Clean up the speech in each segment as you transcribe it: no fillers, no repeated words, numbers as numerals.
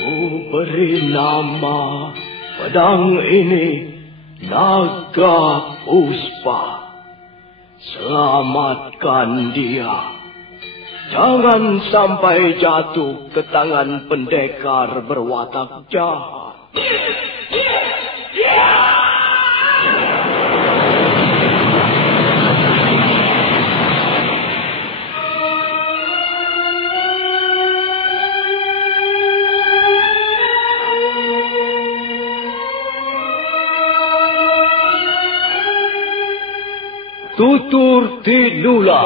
Ku beri nama pedang ini Naga Puspa. Selamatkan dia. Jangan sampai jatuh ke tangan pendekar berwatak jahat. Tutur Tinula.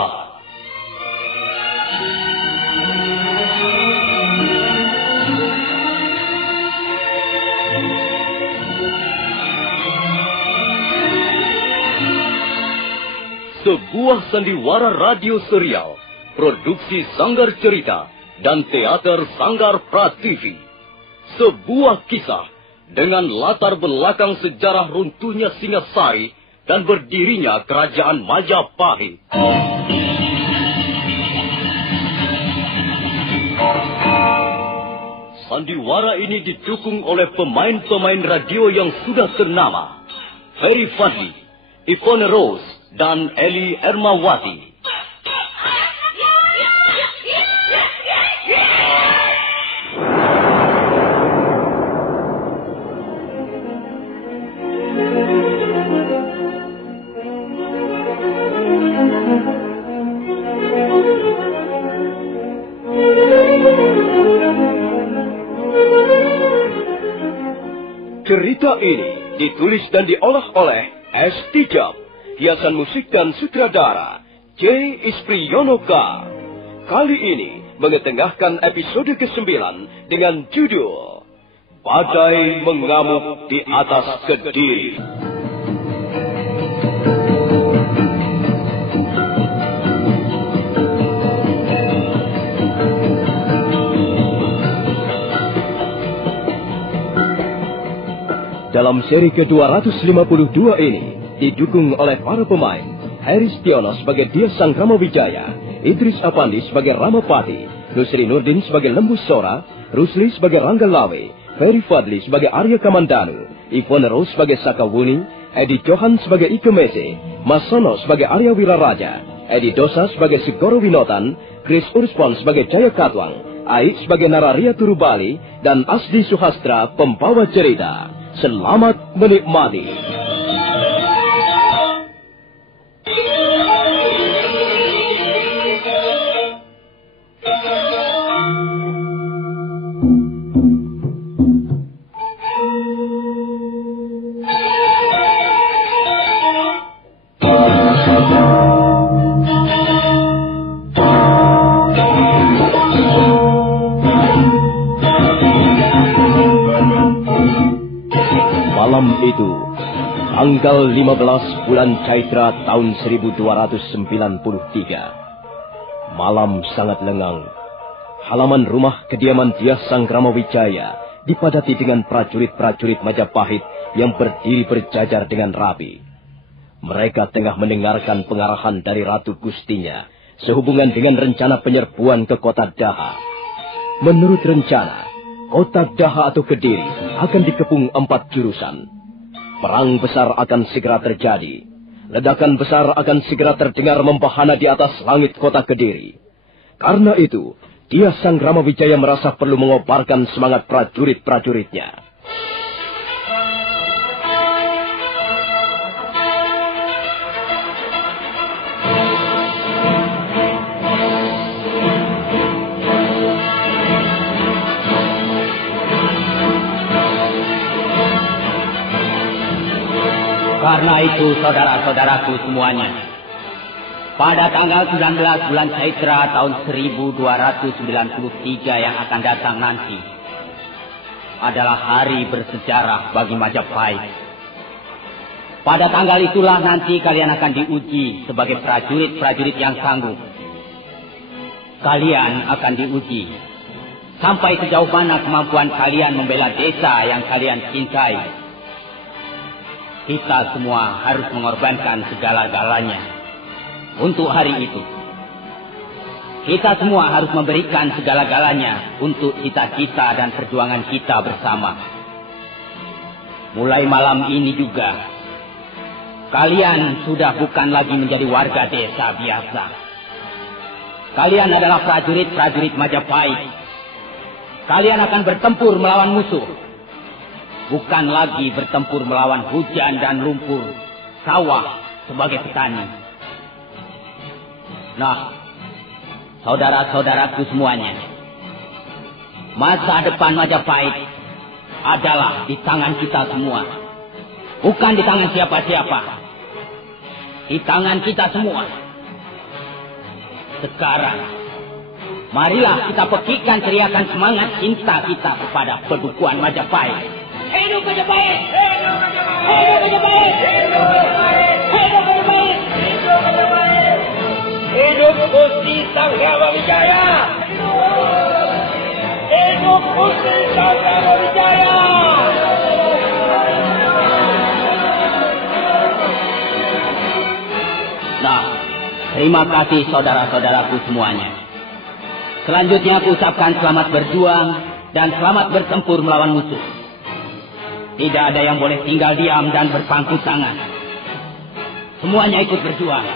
Sebuah sandiwara radio serial, produksi Sanggar Cerita dan Teater Sanggar Prativi. Sebuah kisah dengan latar belakang sejarah runtuhnya Singasari dan berdirinya Kerajaan Majapahit. Sandiwara ini didukung oleh pemain-pemain radio yang sudah ternama. Ferry Fadli, Ivone Rose, dan Eli Ermawati. Cerita ini ditulis dan diolah oleh S. Tijab, hiasan musik dan sutradara J. Ispriyonoka. Kali ini mengetengahkan episode ke-9 dengan judul Badai Mengamuk di Atas Kediri. Dalam seri ke-252 ini, didukung oleh para pemain, Heri Stiono sebagai Dia Sangkrama Wijaya, Idris Apandi sebagai Ramapati, Nusri Nurdin sebagai Lembu Sora, Rusli sebagai Rangga Lawe, Ferry Fadli sebagai Arya Kamandanu, Ivone Rose sebagai Sakawuni, Edi Johan sebagai Ike Mese, Mas Sono sebagai Arya Wiraraja, Edi Dosa sebagai Sigoro Winotan, Chris Urspon sebagai Jaya Katwang, Ai sebagai Nararia Turubali, dan Asdi Suhastra pembawa cerita. Selamat menikmati. Malam itu, tanggal 15 bulan Caitra tahun 1293. Malam sangat lengang. Halaman rumah kediaman Dia Sangkrama Wijaya dipadati dengan prajurit-prajurit Majapahit yang berdiri berjajar dengan rapi. Mereka tengah mendengarkan pengarahan dari Ratu Gustinya sehubungan dengan rencana penyerbuan ke kota Daha. Menurut rencana, kota Daha atau Kediri akan dikepung 4 jurusan. Perang besar akan segera terjadi. Ledakan besar akan segera terdengar membahana di atas langit kota Kediri. Karena itu, Dia Sangkrama Wijaya merasa perlu mengobarkan semangat prajurit-prajuritnya. Karena itu, saudara-saudaraku semuanya, pada tanggal 19 bulan Caitra tahun 1293 yang akan datang nanti adalah hari bersejarah bagi Majapahit. Pada tanggal itulah nanti kalian akan diuji sebagai prajurit-prajurit yang sanggup. Kalian akan diuji sampai sejauh mana kemampuan kalian membela desa yang kalian cintai. Kita semua harus mengorbankan segala-galanya untuk hari itu. Kita semua harus memberikan segala-galanya untuk cita-cita dan perjuangan kita bersama. Mulai malam ini juga, kalian sudah bukan lagi menjadi warga desa biasa. Kalian adalah prajurit-prajurit Majapahit. Kalian akan bertempur melawan musuh. Bukan lagi bertempur melawan hujan dan lumpur sawah sebagai petani. Nah, saudara-saudaraku semuanya, masa depan Majapahit adalah di tangan kita semua. Bukan di tangan siapa-siapa. Di tangan kita semua. Sekarang, marilah kita pekikan teriakan semangat cinta kita kepada pedukuhan Majapahit. Hidup Majapahit! Hidup Majapahit! Hidup Majapahit! Hidup Majapahit! Hidup Majapahit! Hidup Gusti Sanggramawijaya! Hidup Gusti Sanggramawijaya! Nah, terima kasih saudara-saudaraku semuanya. Selanjutnya aku ucapkan selamat berjuang dan selamat bertempur melawan musuh. Tidak ada yang boleh tinggal diam dan berpangku tangan. Semuanya ikut berjuang.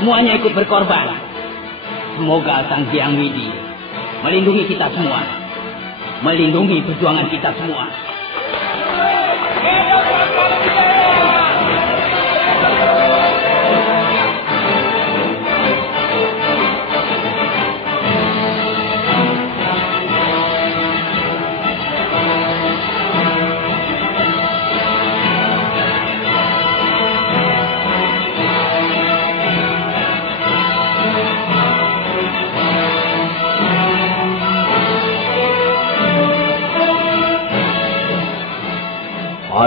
Semuanya ikut berkorban. Semoga Sang Hyang Widi melindungi kita semua. Melindungi perjuangan kita semua.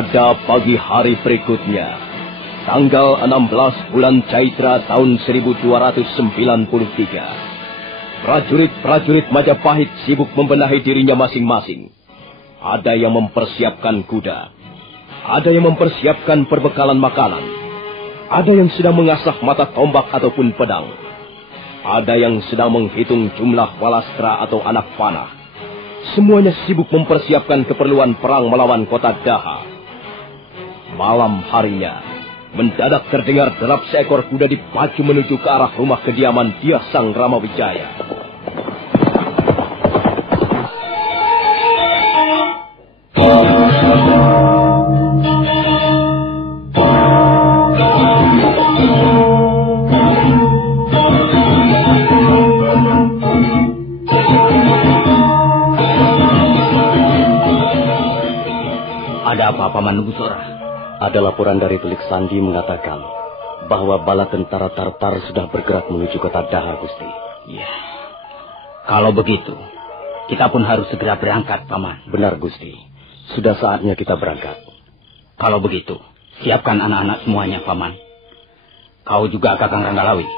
Pada pagi hari berikutnya, tanggal 16 bulan Caitra tahun 1293, prajurit-prajurit Majapahit sibuk membenahi dirinya masing-masing. Ada yang mempersiapkan kuda, ada yang mempersiapkan perbekalan makanan, ada yang sedang mengasah mata tombak ataupun pedang, ada yang sedang menghitung jumlah walastra atau anak panah. Semuanya sibuk mempersiapkan keperluan perang melawan kota Daha. Malam harinya, mendadak terdengar derap seekor kuda dipacu menuju ke arah rumah kediaman Dyah Sanggramawijaya. Ada apa, Paman Nubusora? Ada laporan dari Telik Sandi mengatakan bahwa bala tentara Tartar sudah bergerak menuju kota Daha, Gusti. Ya, kalau begitu, kita pun harus segera berangkat, Paman. Benar, Gusti. Sudah saatnya kita berangkat. Kalau begitu, siapkan anak-anak semuanya, Paman. Kau juga, Kakang Ranggalawi.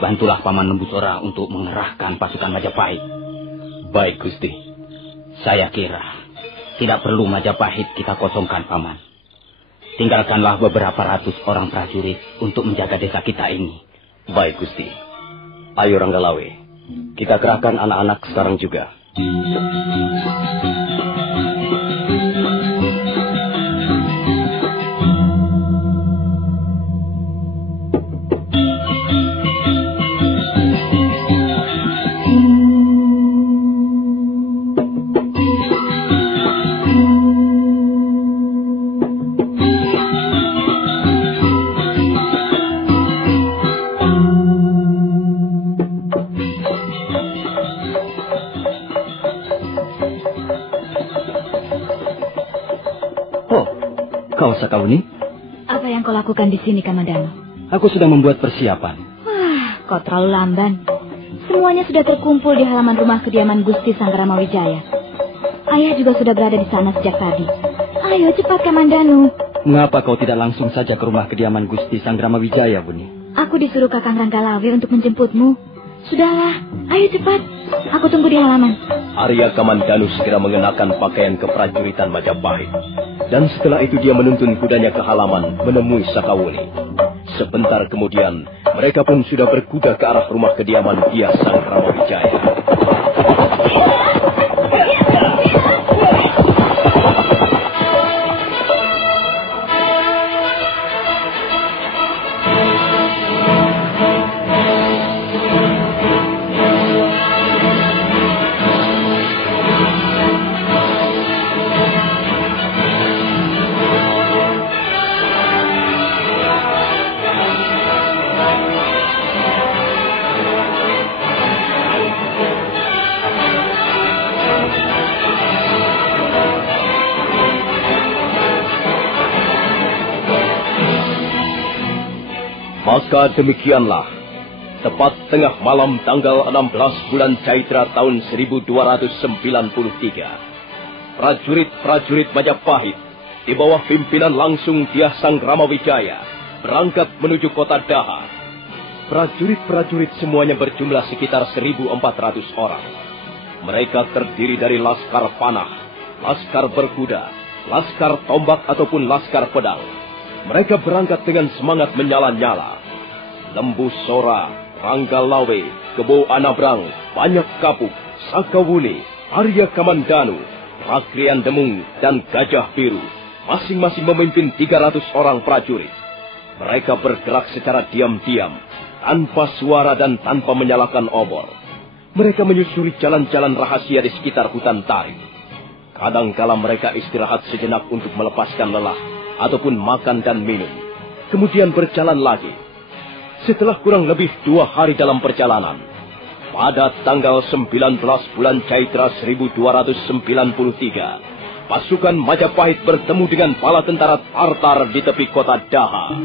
Bantulah Paman Nembusora untuk mengerahkan pasukan Majapahit. Baik, Gusti. Saya kira tidak perlu Majapahit kita kosongkan, Paman. Tinggalkanlah beberapa ratus orang prajurit untuk menjaga desa kita ini. Baik, Gusti. Ayo, Ranggalawe. Kita kerahkan anak-anak sekarang juga. Sakauni? Apa yang kau lakukan di sini, Kamandano? Aku sudah membuat persiapan. Wah, kau terlalu lamban. Semuanya sudah terkumpul di halaman rumah kediaman Gusti Sanggramawijaya. Ayah juga sudah berada di sana sejak tadi. Ayo cepat, Kamandano. Mengapa kau tidak langsung saja ke rumah kediaman Gusti Sanggramawijaya, Buni? Aku disuruh Kakang Ranggalawi untuk menjemputmu. Sudahlah, ayo cepat. Aku tunggu di halaman. Arya Kamandanu segera mengenakan pakaian keprajuritan Majapahit. Dan setelah itu dia menuntun kudanya ke halaman menemui Sakawuni. Sebentar kemudian, mereka pun sudah berkuda ke arah rumah kediaman Dyah Sanggramawijaya. Maka demikianlah, tepat tengah malam tanggal 16 bulan Caitra tahun 1293, prajurit-prajurit Majapahit di bawah pimpinan langsung Dyah Sanggramawijaya berangkat menuju kota Daha. Prajurit-prajurit semuanya berjumlah sekitar 1.400 orang. Mereka terdiri dari laskar panah, laskar berkuda, laskar tombak ataupun laskar pedang. Mereka berangkat dengan semangat menyala-nyala. Lembu Sora, Rangga Lawe, Kebo Anabrang, Banyak Kapuk, Sakawuni, Arya Kamandanu, Rakrian Demung, dan Gajah Biru, masing-masing memimpin 300 orang prajurit. Mereka bergerak secara diam-diam, tanpa suara dan tanpa menyalakan obor. Mereka menyusuri jalan-jalan rahasia di sekitar hutan Tari. Kadangkala mereka istirahat sejenak untuk melepaskan lelah, ataupun makan dan minum. Kemudian berjalan lagi. Setelah kurang lebih 2 hari dalam perjalanan, pada tanggal 19 bulan Caitra 1293, pasukan Majapahit bertemu dengan bala tentara Tartar di tepi kota Daha.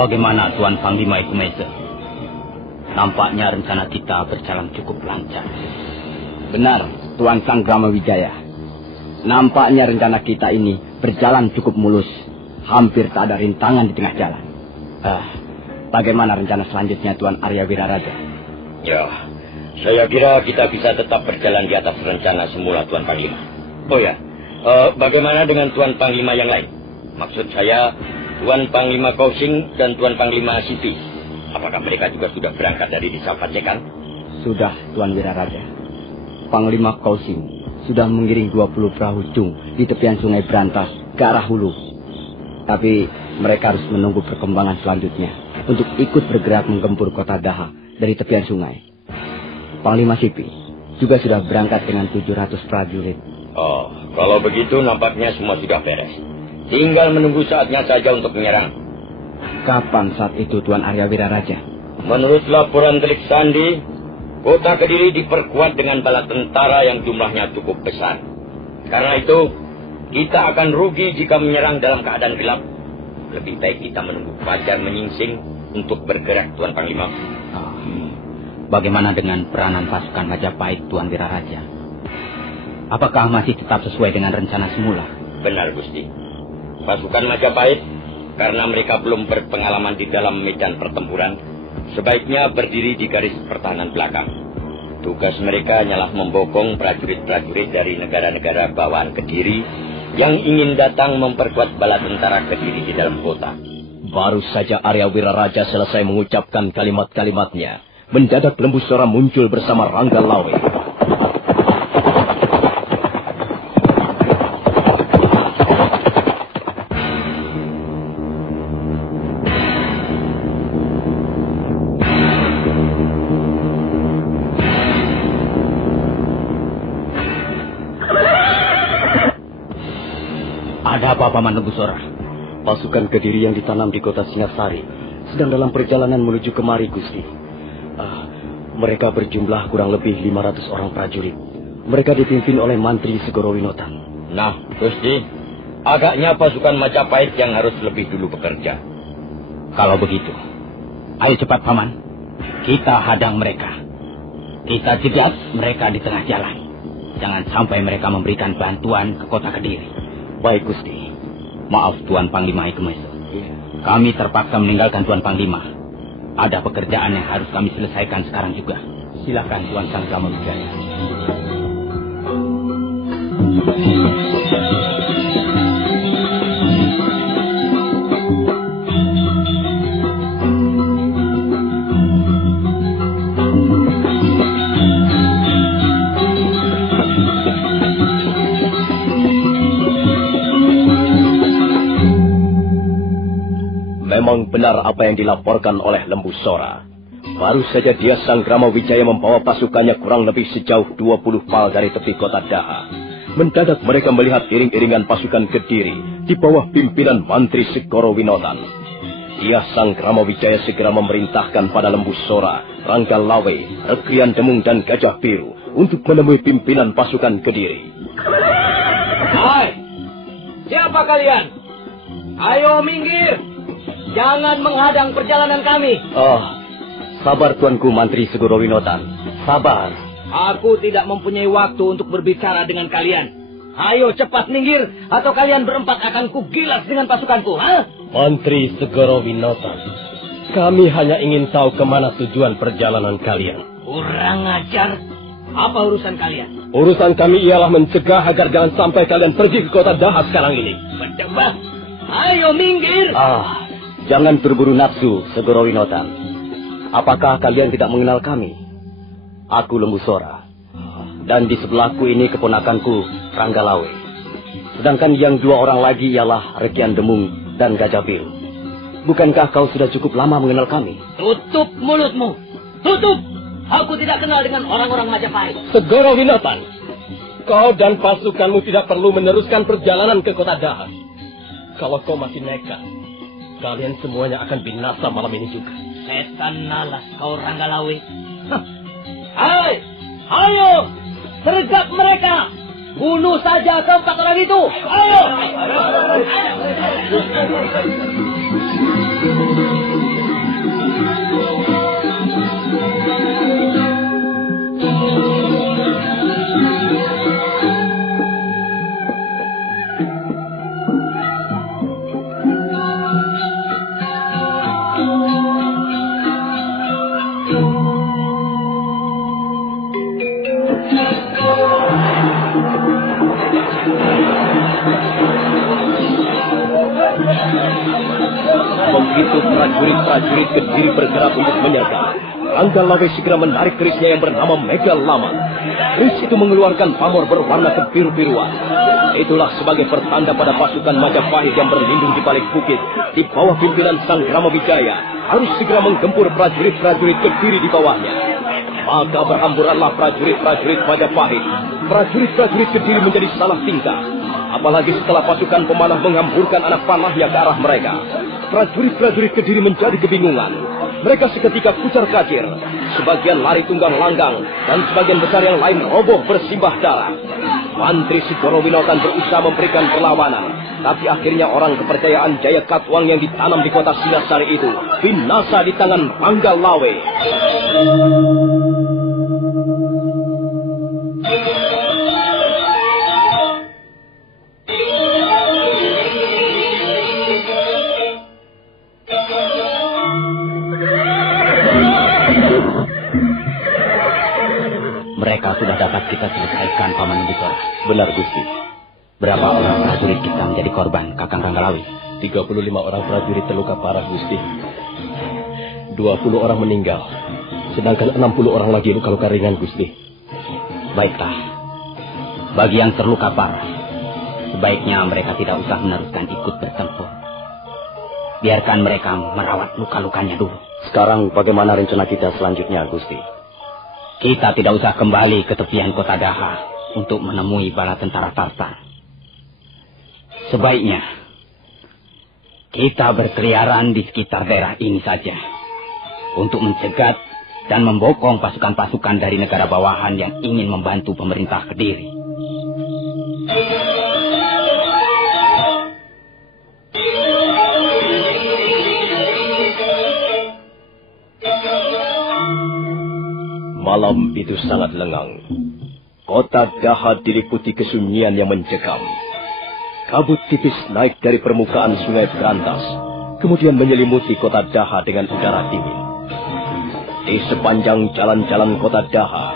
Bagaimana Tuan Panglima Ikumese? Nampaknya rencana kita berjalan cukup lancar. Benar, Tuan Sanggramawijaya. Nampaknya rencana kita ini berjalan cukup mulus. Hampir tak ada rintangan di tengah jalan. Bagaimana rencana selanjutnya Tuan Arya Wiraraja? Ya, saya kira kita bisa tetap berjalan di atas rencana semula Tuan Panglima. Oh ya, bagaimana dengan Tuan Panglima yang lain? Maksud saya, Tuan Panglima Kausing dan Tuan Panglima Sipi. Apakah mereka juga sudah berangkat dari desa Pacekan? Sudah, Tuan Wiraraja. Panglima Kausing sudah mengiring 20 perahu jung di tepian sungai Berantas ke arah hulu. Tapi mereka harus menunggu perkembangan selanjutnya untuk ikut bergerak menggempur kota Daha dari tepian sungai. Panglima Sipi juga sudah berangkat dengan 700 prajurit. Oh, kalau begitu nampaknya semua sudah beres. Tinggal menunggu saatnya saja untuk menyerang. Kapan saat itu Tuan Arya Wiraraja? Menurut laporan Telik Sandi, kota Kediri diperkuat dengan bala tentara yang jumlahnya cukup besar. Karena itu, kita akan rugi jika menyerang dalam keadaan gelap. Lebih baik kita menunggu fajar menyingsing untuk bergerak, Tuan Panglima. Bagaimana dengan peranan pasukan Majapahit, Tuan Wiraraja? Apakah masih tetap sesuai dengan rencana semula? Benar, Gusti. Pasukan Majapahit, karena mereka belum berpengalaman di dalam medan pertempuran, sebaiknya berdiri di garis pertahanan belakang. Tugas mereka hanyalah membokong prajurit-prajurit dari negara-negara bawaan Kediri yang ingin datang memperkuat bala tentara Kediri di dalam kota. Baru saja Arya Wiraraja selesai mengucapkan kalimat-kalimatnya, mendadak Lembu Sora muncul bersama Rangga Lawe. Ada apa, Paman Lembu Sora? Pasukan Kediri yang ditanam di kota Singasari sedang dalam perjalanan menuju kemari, Gusti. Mereka berjumlah kurang lebih 500 orang prajurit. Mereka dipimpin oleh Mantri Segoro Winotan. Nah, Gusti, agaknya pasukan Majapahit yang harus lebih dulu bekerja. Kalau begitu, ayo cepat Paman. Kita hadang mereka. Kita jegat mereka di tengah jalan. Jangan sampai mereka memberikan bantuan ke kota Kediri. Baik, Gusti. Maaf Tuan Panglima Ikemeso. Kami terpaksa meninggalkan Tuan Panglima. Ada pekerjaan yang harus kami selesaikan sekarang juga. Silakan Tuan Sanggrama Wijaya. Memang benar apa yang dilaporkan oleh Lembu Sora. Baru saja dia Sanggrama Wijaya membawa pasukannya kurang lebih sejauh 20 pal dari tepi kota Daha. Mendadak mereka melihat iring-iringan pasukan Kediri di bawah pimpinan Mantri Segoro Winotan. Dia Sanggrama Wijaya segera memerintahkan pada Lembu Sora, Rangga Lawe, Rekrian Demung dan Gajah Biru untuk menemui pimpinan pasukan Kediri. Hai, siapa kalian? Ayo minggir. Jangan menghadang perjalanan kami. Sabar Tuanku Mantri Segoro Winotan. Sabar. Aku tidak mempunyai waktu untuk berbicara dengan kalian. Ayo cepat minggir, atau kalian berempat akan kugilas dengan pasukanku. Mantri Segoro Winotan, kami hanya ingin tahu kemana tujuan perjalanan kalian. Kurang ajar. Apa urusan kalian? Urusan kami ialah mencegah agar jangan sampai kalian pergi ke kota Daha sekarang ini. Berdebat. Ayo minggir. Jangan terburu nafsu, Segoro Winotan. Apakah kalian tidak mengenal kami? Aku Lembu Sora. Dan di sebelahku ini keponakanku, Rangga Lawe. Sedangkan yang 2 orang lagi ialah Rekian Demung dan Gajah Biru. Bukankah kau sudah cukup lama mengenal kami? Tutup mulutmu. Tutup. Aku tidak kenal dengan orang-orang Majapahit. Segoro Winotan, kau dan pasukanmu tidak perlu meneruskan perjalanan ke kota Daha. Kalau kau masih nekat, kalian semuanya akan binasa malam ini juga. Setan nalas kau Rangga Lawe. Hai, ayo, sergap mereka. Bunuh saja keempat orang itu. Ayo. Begitu prajurit-prajurit Kediri bergerak untuk menyergap, Rangga Lawe segera menarik kerisnya yang bernama Mega Laman. Keris itu mengeluarkan pamor berwarna kebiru-biruan. Itulah sebagai pertanda pada pasukan Majapahit yang berlindung di balik bukit di bawah pimpinan Sanggrama Wijaya harus segera menggempur prajurit-prajurit Kediri di bawahnya. Maka berhamburanlah prajurit-prajurit Majapahit. Prajurit-prajurit Kediri menjadi salah tingkah. Apalagi setelah pasukan pemanah menghamburkan anak panahnya ke arah mereka. Prajurit-prajurit Kediri menjadi kebingungan. Mereka seketika kucar-kacir. Sebagian lari tunggang langgang, dan sebagian besar yang lain roboh bersimbah darah. Mantri Segoro Winotan berusaha memberikan perlawanan. Tapi akhirnya orang kepercayaan Jaya Katwang yang ditanam di kota Singasari itu binasa di tangan Rangga Lawe. Mereka sudah dapat kita selesaikan, Paman Lembu Sora. Benar, Gusti. Berapa orang prajurit kita menjadi korban, Kakang Rangga Lawe? 35 orang prajurit terluka parah, Gusti. 20 orang meninggal. Sedangkan 60 orang lagi luka-luka ringan, Gusti. Baiklah. Bagi yang terluka parah, sebaiknya mereka tidak usah meneruskan ikut bertempur. Biarkan mereka merawat luka-lukanya dulu. Sekarang bagaimana rencana kita selanjutnya, Gusti? Kita tidak usah kembali ke tepian kota Daha untuk menemui bala tentara Tartar. Sebaiknya kita berkeliaran di sekitar daerah ini saja untuk mencegat dan membokong pasukan-pasukan dari negara bawahan yang ingin membantu pemerintah Kediri. Malam itu sangat lengang. Kota Daha diliputi kesunyian yang mencekam. Kabut tipis naik dari permukaan sungai Brantas, kemudian menyelimuti kota Daha dengan udara dingin. Di sepanjang jalan-jalan kota Daha,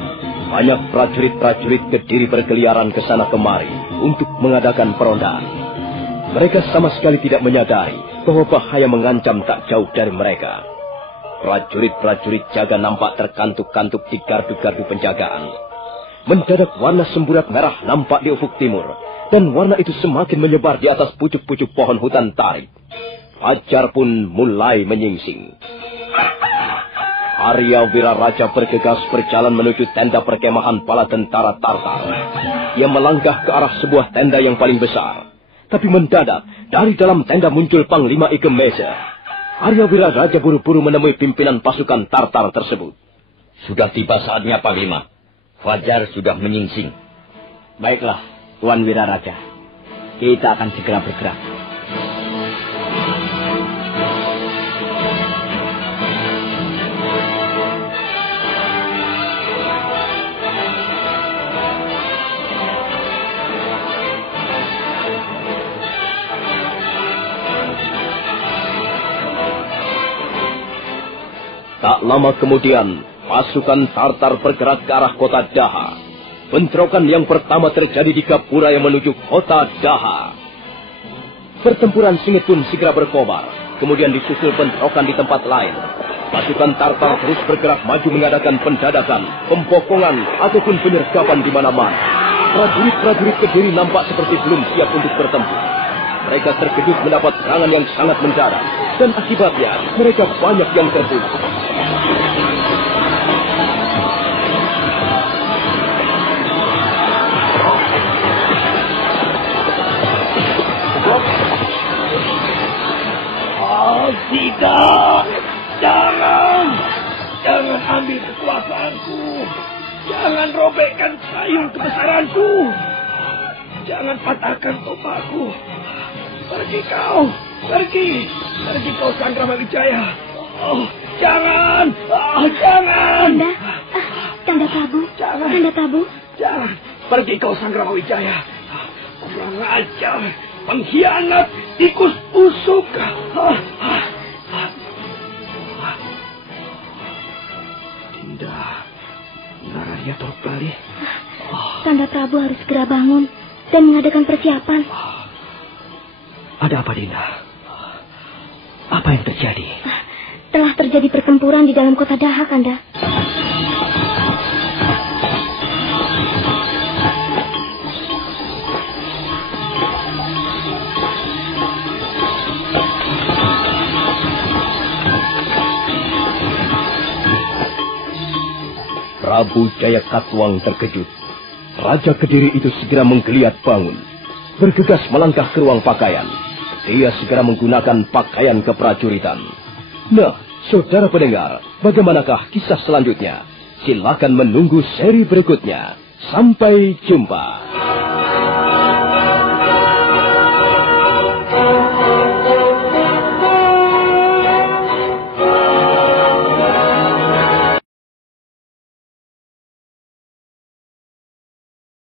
banyak prajurit-prajurit Kediri berkeliaran ke sana kemari untuk mengadakan perondaan. Mereka sama sekali tidak menyadari bahwa bahaya mengancam tak jauh dari mereka. Prajurit-prajurit jaga nampak terkantuk-kantuk di gardu-gardu penjagaan. Mendadak warna semburat merah nampak di ufuk timur, dan warna itu semakin menyebar di atas pucuk-pucuk pohon hutan tarik. Fajar pun mulai menyingsing. Arya Wiraraja bergegas berjalan menuju tenda perkemahan bala tentara Tartar. Ia melangkah ke arah sebuah tenda yang paling besar. Tapi mendadak, dari dalam tenda muncul Panglima Ike Mese. Arya Wiraraja buru-buru menemui pimpinan pasukan Tartar tersebut. Sudah tiba saatnya, Panglima. Fajar sudah menyingsing. Baiklah, Tuan Wiraraja. Kita akan segera bergerak. Tak lama kemudian, pasukan Tartar bergerak ke arah kota Daha. Bentrokan yang pertama terjadi di Gapura yang menuju kota Daha. Pertempuran sengit pun segera berkobar, kemudian disusul bentrokan di tempat lain. Pasukan Tartar terus bergerak maju mengadakan pendadakan, pembokongan, ataupun penyergapan di mana-mana. Prajurit-prajurit Kediri nampak seperti belum siap untuk bertempur. Mereka terkejut mendapat serangan yang sangat mendadak, dan akibatnya mereka banyak yang terbunuh. Tidak! Jangan! Jangan ambil kekuasaanku! Jangan robekkan payung kebesaranku! Jangan patahkan topaku! Pergi kau! Pergi! Pergi kau Sangrama Wijaya! Oh, jangan! Oh, jangan! Tanda Prabu! Jangan! Tanda Prabu! Jangan! Pergi kau Sangrama Wijaya! Kurang ajar! Pengkhianat! Tikus busuk! Dinda, Nararya turut balik. Tanda Prabu harus segera bangun dan mengadakan persiapan. Ada apa, Dinda? Apa yang terjadi? Telah terjadi pertempuran di dalam kota Daha, Kanda. Prabu Jaya Katwang terkejut. Raja Kediri itu segera menggeliat bangun. Bergegas melangkah ke ruang pakaian. Dia segera menggunakan pakaian keprajuritan. Nah, saudara pendengar, bagaimanakah kisah selanjutnya? Silakan menunggu seri berikutnya. Sampai jumpa.